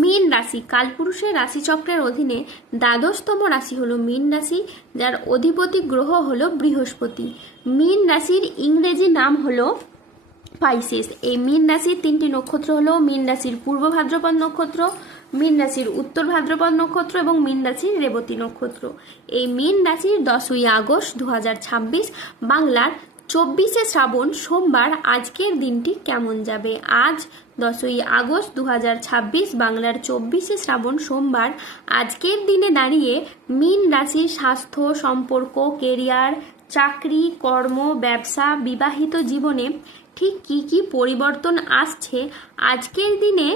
মীন রাশি কালপুরুষের রাশিচক্রের অধীনে দ্বাদশতম রাশি হলো মীন রাশি, যার অধিপতি গ্রহ হলো বৃহস্পতি। মীন রাশির ইংরেজি নাম হলো পাইসেস। এই মীন রাশির তিনটি নক্ষত্র হলো মীন রাশির পূর্ব ভাদ্রপদ নক্ষত্র, মীন রাশির উত্তর ভাদ্রপদ নক্ষত্র এবং মীন রাশির রেবতী নক্ষত্র। এই মীন রাশির 10ই আগস্ট 2026 বাংলার 24শে শ্রাবণ সোমবার আজকের দিনটি কেমন যাবে। আজ 10ই আগস্ট 2026 বাংলার 24শে শ্রাবণ সোমবার আজকের দিনে দাঁড়িয়ে মীন রাশির স্বাস্থ্য, সম্পর্ক, কেরিয়ার, চাকরি, কর্ম, ব্যবসা, বিবাহিত জীবনে ঠিক কি কি পরিবর্তন আসছে, আজকের দিনে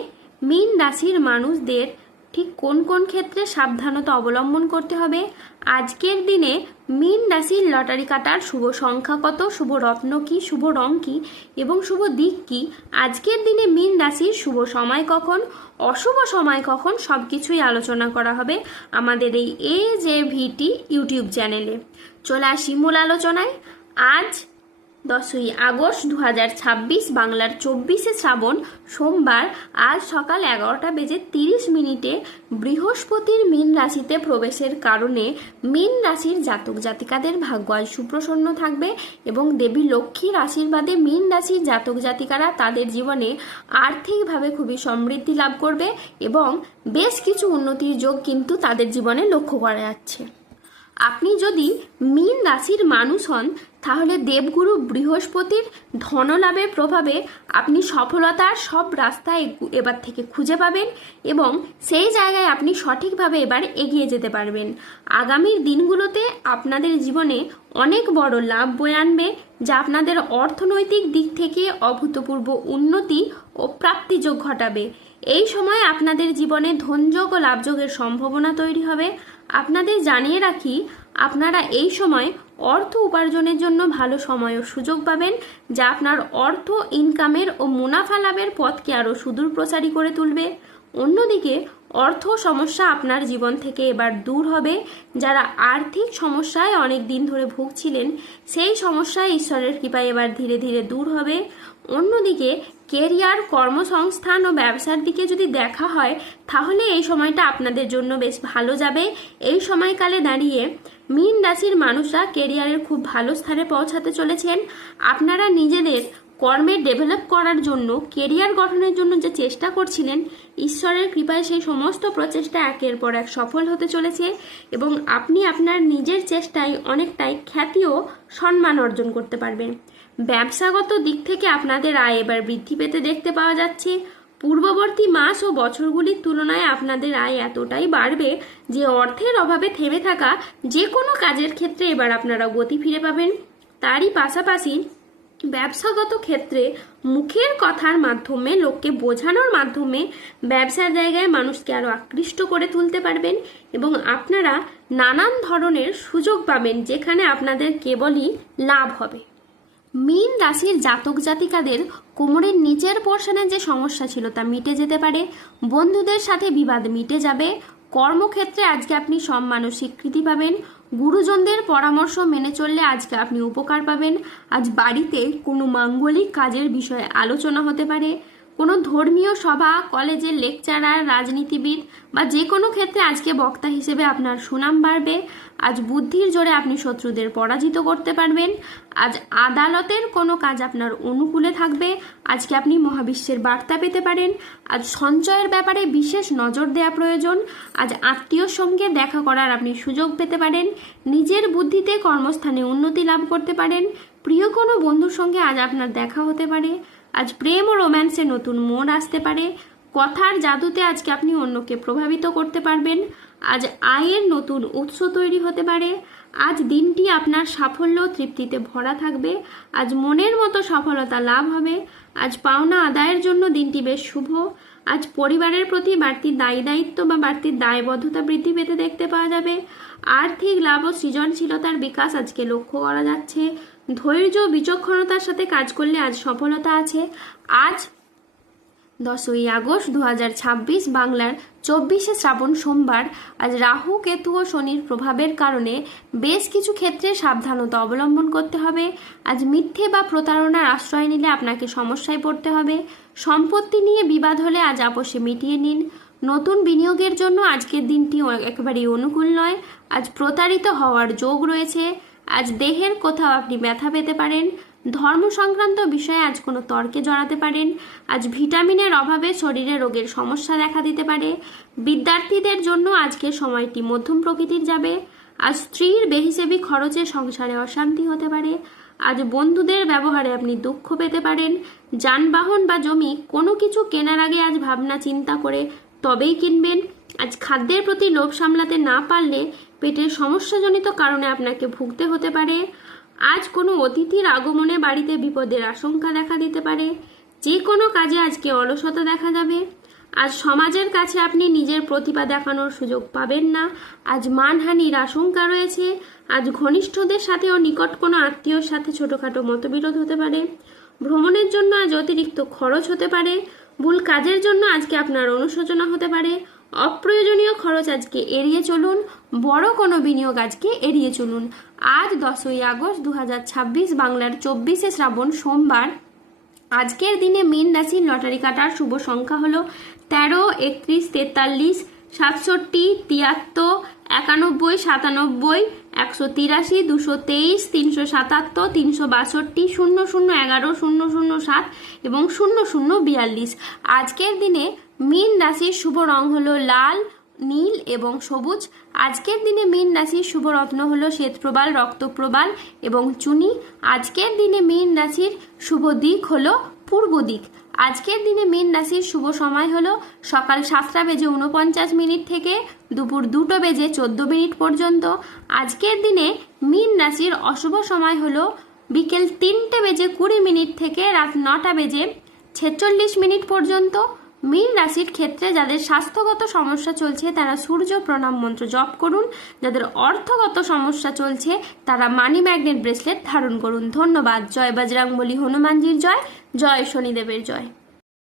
মীন রাশির মানুষদের ঠিক কোন কোন ক্ষেত্রে সাবধানতা অবলম্বন করতে হবে, আজকের দিনে মীন রাশির লটারি কাটার শুভ সংখ্যা কত, শুভ রত্ন কি, শুভ রং কি এবং শুভ দিক কি, আজকের দিনে মীন রাশির শুভ সময় কখন, অশুভ সময় কখন, সব কিছুই আলোচনা করা হবে আমাদের এই AJVT ইউটিউব চ্যানেলে। চলে আসি মূল আলোচনায়। আজ 10ই আগস্ট 2026 বাংলার 24শে শ্রাবণ সোমবার আজ সকাল 11:30 বৃহস্পতির মীন রাশিতে প্রবেশের কারণে মীন রাশির জাতক জাতিকাদের ভাগ্য আজ সুপ্রসন্ন থাকবে এবং দেবী লক্ষ্মীর আশীর্বাদে মীন রাশির জাতক জাতিকারা তাদের জীবনে আর্থিকভাবে খুবই সমৃদ্ধি লাভ করবে এবং বেশ কিছু উন্নতির যোগ কিন্তু তাদের জীবনে লক্ষ্য করা যাচ্ছে। আপনি যদি মীন রাশির মানুষ হন তাহলে দেবগুরু বৃহস্পতির ধনলাভের প্রভাবে আপনি সফলতার সব রাস্তা এবার থেকে খুঁজে পাবেন এবং সেই জায়গায় আপনি সঠিকভাবে এবার এগিয়ে যেতে পারবেন। আগামীর দিনগুলোতে আপনাদের জীবনে অনেক বড় লাভ বয়ে আনবে, যা আপনাদের অর্থনৈতিক দিক থেকে অভূতপূর্ব উন্নতি ও প্রাপ্তিযোগ ঘটাবে। এই সময় আপনাদের জীবনে ধনযোগ ও লাভযোগের সম্ভাবনা তৈরি হবে। আপনাদের জানিয়ে রাখি, আপনারা এই সময় অর্থ উপার্জনের জন্য ভালো সময় ও সুযোগ পাবেন, যা আপনার অর্থ ইনকামের ও মুনাফা লাভের পথকে আরও সুদূর প্রসারী করে তুলবে। অন্যদিকে অর্থ সমস্যা আপনার জীবন থেকে এবার দূর হবে। যারা আর্থিক সমস্যায় অনেক দিন ধরে ভুগছিলেন, সেই সমস্যায় ঈশ্বরের কৃপায় এবার ধীরে ধীরে দূর হবে। অন্যদিকে কেরিয়ার, কর্মসংস্থান ও ব্যবসার দিকে যদি দেখা হয় তাহলে এই সময়টা আপনাদের জন্য বেশ ভালো যাবে। এই সময়কালে দাঁড়িয়ে মীন রাশির মানুষরা কেরিয়ারের খুব ভালো স্থানে পৌঁছাতে চলেছেন। আপনারা নিজেদের কর্মে ডেভেলপ করার জন্য, কেরিয়ার গঠনের জন্য যে চেষ্টা করছিলেন, ঈশ্বরের কৃপায় সেই সমস্ত প্রচেষ্টা একের পর এক সফল হতে চলেছে এবং আপনি আপনার নিজের চেষ্টায় অনেকটাই খ্যাতি ও সম্মান অর্জন করতে পারবেন। ব্যবসাগত দিক থেকে আপনাদের আয় এবার বৃদ্ধি পেতে দেখতে পাওয়া যাচ্ছে। পূর্ববর্তী মাস ও বছরগুলির তুলনায় আপনাদের আয় এতটাই বাড়বে যে অর্থের অভাবে থেমে থাকা যে কোনো কাজের ক্ষেত্রে এবার আপনারা গতি ফিরে পাবেন। তারই পাশাপাশি ব্যবসাগত ক্ষেত্রে মুখের কথার মাধ্যমে, লোককে বোঝানোর মাধ্যমে ব্যবসার জায়গায় মানুষকে আরও আকৃষ্ট করে তুলতে পারবেন এবং আপনারা নানান ধরনের সুযোগ পাবেন যেখানে আপনাদের কেবলই লাভ হবে। মীন রাশির জাতক জাতিকাদের কোমরের নিচের পোর্শনে যে সমস্যা ছিল তা মিটে যেতে পারে। বন্ধুদের সাথে বিবাদ মিটে যাবে। কর্মক্ষেত্রে আজকে আপনি সম্মান ও স্বীকৃতি পাবেন। গুরুজনদের পরামর্শ মেনে চললে আজকে আপনি উপকার পাবেন। আজ বাড়িতে কোনো মাঙ্গলিক কাজের বিষয়ে আলোচনা হতে পারে। কোনো ধর্মীয় সভা, কলেজের লেকচারার, রাজনীতিবিদ বা যে কোনো ক্ষেত্রে আজকে বক্তা হিসেবে আপনার সুনাম বাড়বে। আজ বুদ্ধির জোরে আপনি শত্রুদের পরাজিত করতে পারবেন। আজ আদালতের কোনো কাজ আপনার অনুকূলে থাকবে। আজকে আপনি মহাবিশ্বের বার্তা পেতে পারেন। আজ সঞ্চয়ের ব্যাপারে বিশেষ নজর দেওয়া প্রয়োজন। আজ আত্মীয়র সঙ্গে দেখা করার আপনি সুযোগ পেতে পারেন। নিজের বুদ্ধিতে কর্মস্থানে উন্নতি লাভ করতে পারেন। প্রিয় কোনো বন্ধুর সঙ্গে আজ আপনার দেখা হতে পারে। আজ প্রেম ও রোম্যান্সে নতুন মোড় আসতে পারে। কথার জাদুতে আজকে আপনি অন্যকে প্রভাবিত করতে পারবেন। আজ আয়ের নতুন উৎস তৈরি হতে পারে। আজ দিনটি আপনার সাফল্য ও তৃপ্তিতে ভরা থাকবে। আজ মনের মতো সফলতা লাভ হবে। আজ পাওনা আদায়ের জন্য দিনটি বেশ শুভ। আজ পরিবারের প্রতি বাড়তি দায়িত্ব বা বাড়তি দায়বদ্ধতা বৃদ্ধি পেতে দেখতে পাওয়া যাবে। আর্থিক লাভ ও সৃজনশীলতার বিকাশ আজকে লক্ষ্য করা যাচ্ছে। ধৈর্য ও বিচক্ষণতার সাথে কাজ করলে আজ সফলতা আছে। আজ 10ই আগস্ট 2026 বাংলার 24শে শ্রাবণ সোমবার আজ রাহু, কেতু ও শনির প্রভাবের কারণে বেশ কিছু ক্ষেত্রে সাবধানতা অবলম্বন করতে হবে। আজ মিথ্যে বা প্রতারণার আশ্রয় নিলে আপনাকে সমস্যায় পড়তে হবে। সম্পত্তি নিয়ে বিবাদ হলে আজ আপোষে মিটিয়ে নিন। নতুন বিনিয়োগের জন্য আজকের দিনটি একেবারেই অনুকূল নয়। আজ প্রতারিত হওয়ার যোগ রয়েছে। আজ দেহের কোথাও আপনি ব্যথা পেতে পারেন। ধর্ম সংক্রান্ত বিষয়ে আজ কোনো তর্কে জড়াতে পারেন। আজ ভিটামিনের অভাবে শরীরে রোগের সমস্যা দেখা দিতে পারে। বিদ্যার্থীদের জন্য আজকের সময়টি মধ্যম প্রকৃতির যাবে। আজ স্ত্রীর বেহিসেবি খরচে সংসারে অশান্তি হতে পারে। আজ বন্ধুদের ব্যবহারে আপনি দুঃখ পেতে পারেন। যানবাহন বা জমি কোনো কিছু কেনার আগে আজ ভাবনা চিন্তা করে তবেই কিনবেন। আজ খাদ্যের প্রতি লোভ সামলাতে না পারলে পেটের সমস্যাজনিত কারণে আপনাকে ভুগতে হতে পারে। আজ কোনো অতিথির আগমনে বাড়িতে বিপদের আশঙ্কা দেখা দিতে পারে। যে কোনো কাজে আজকে অলসতা দেখা যাবে। আজ সমাজের কাছে আপনি নিজের প্রতিভা দেখানোর সুযোগ পাবেন না। আজ মানহানির আশঙ্কা রয়েছে। আজ ঘনিষ্ঠদের সাথে ও নিকট কোনো আত্মীয়র সাথে ছোটোখাটো মতবিরোধ হতে পারে। ভ্রমণের জন্য আজ অতিরিক্ত খরচ হতে পারে। ভুল কাজের জন্য আজকে আপনার অনুশোচনা হতে পারে। অপ্রয়োজনীয় খরচ আজকে এড়িয়ে চলুন। বড় কোনো বিনিয়োগ আজকে এড়িয়ে চলুন। আজ 10ই আগস্ট 2026 বাংলার 24শে শ্রাবণ সোমবার। আজকের দিনে মীন রাশির লটারি কাটার শুভ সংখ্যা হলো 13, 31, 43, 67, 73, 91, 97, 183, 223, 377, 362, 00, 11, 007 এবং 0042। আজকের দিনে মীন রাশির শুভ রং হলো লাল, নীল এবং সবুজ। আজকের দিনে মীন রাশির শুভ রত্ন হলো শ্বেতপ্রবাল, রক্তপ্রবাল এবং চুনি। আজকের দিনে মীন রাশির শুভ দিক হলো পূর্ব দিক। আজকের দিনে মীন রাশির শুভ সময় হলো সকাল 7:49 থেকে দুপুর 2:14 পর্যন্ত। আজকের দিনে মীন রাশির অশুভ সময় হলো বিকেল 3:20 থেকে রাত 9:46 পর্যন্ত। মীন রাশির ক্ষেত্রে যাদের স্বাস্থ্যগত সমস্যা চলছে তারা সূর্য প্রণাম মন্ত্র জপ করুন। যাদের অর্থগত সমস্যা চলছে তারা মানি ম্যাগনেট ব্রেসলেট ধারণ করুন। ধন্যবাদ। জয় বজরংবলী, হনুমানজির জয়, জয় শনিদেবের জয়।